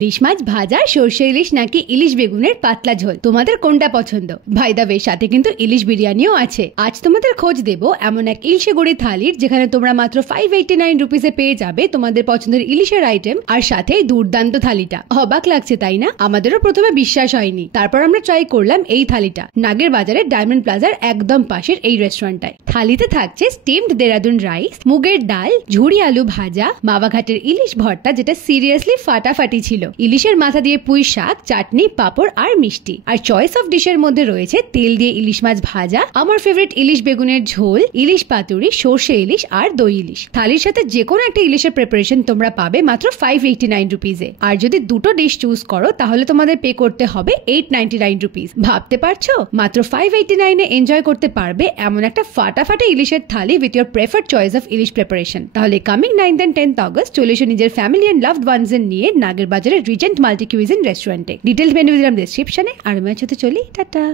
ইলিশ মাছ ভাজা, সর্ষে ইলিশ নাকি ইলিশ বেগুনের পাতলা ঝোল, তোমাদের কোনটা পছন্দ? ভাই দা ওয়ে, সাথে কিন্তু ইলিশ বিরিয়ানিও আছে। আজ তোমাদের খোঁজ দেব এমন এক ইলিশে গড়ি থালির, যেখানে তোমরা মাত্র 589 রুপিসে পেয়ে যাবে তোমাদের পছন্দের ইলিশের আইটেম আর সাথে দুর্দান্ত থালিটা। অবাক লাগছে তাই না? আমাদেরও প্রথমে বিশ্বাস হয়নি, তারপর আমরা ট্রাই করলাম এই থালিটা নাগের বাজারের ডায়মন্ড প্লাজার একদম পাশের এই রেস্টুরেন্টটায়। থালিতে থাকছে স্টিমড দেরাদুন রাইস, মুগের ডাল, ঝুড়ি আলু ভাজা, মাওয়াঘাটের ইলিশ ভর্তা যেটা সিরিয়াসলি ফাটাফাটি ছিল, ইলিশের মাথা দিয়ে পুঁই শাক, চাটনি, পাঁপড় আর মিষ্টি। আর চয়েস অফ ডিশের মধ্যে রয়েছে তেল দিয়ে ইলিশ মাছ ভাজা, আমার ফেভারিট ইলিশ বেগুনের ঝোল, ইলিশ পাতুরি, সর্ষে ইলিশ আর দই ইলিশ। থালির সাথে যে কোনো একটা ইলিশের প্রিপারেশন তোমরা পাবে মাত্র 589 রুপিসে। আর যদি দুটো ডিশ চুজ করো তাহলে তোমাদের পে করতে হবে 899 রুপিস। ভাবতে পারছো? মাত্র 589 এ এনজয় করতে পারবে এমন একটা ফাটাফাটি ইলিশের thali with your preferred choice of ilish preparation. তাহলে coming 9th and 10th August চলে এসো নিজের ফ্যামিলি এন্ড লাভড ওয়ানস নিয়ে নাগের বাজারের রিজেন্ট মাল্টি কুইজিন রেস্টুরেন্টে। ডিটেলস মেনু দিলাম ডেসক্রিপশনে। আর আমি চলি টাটা।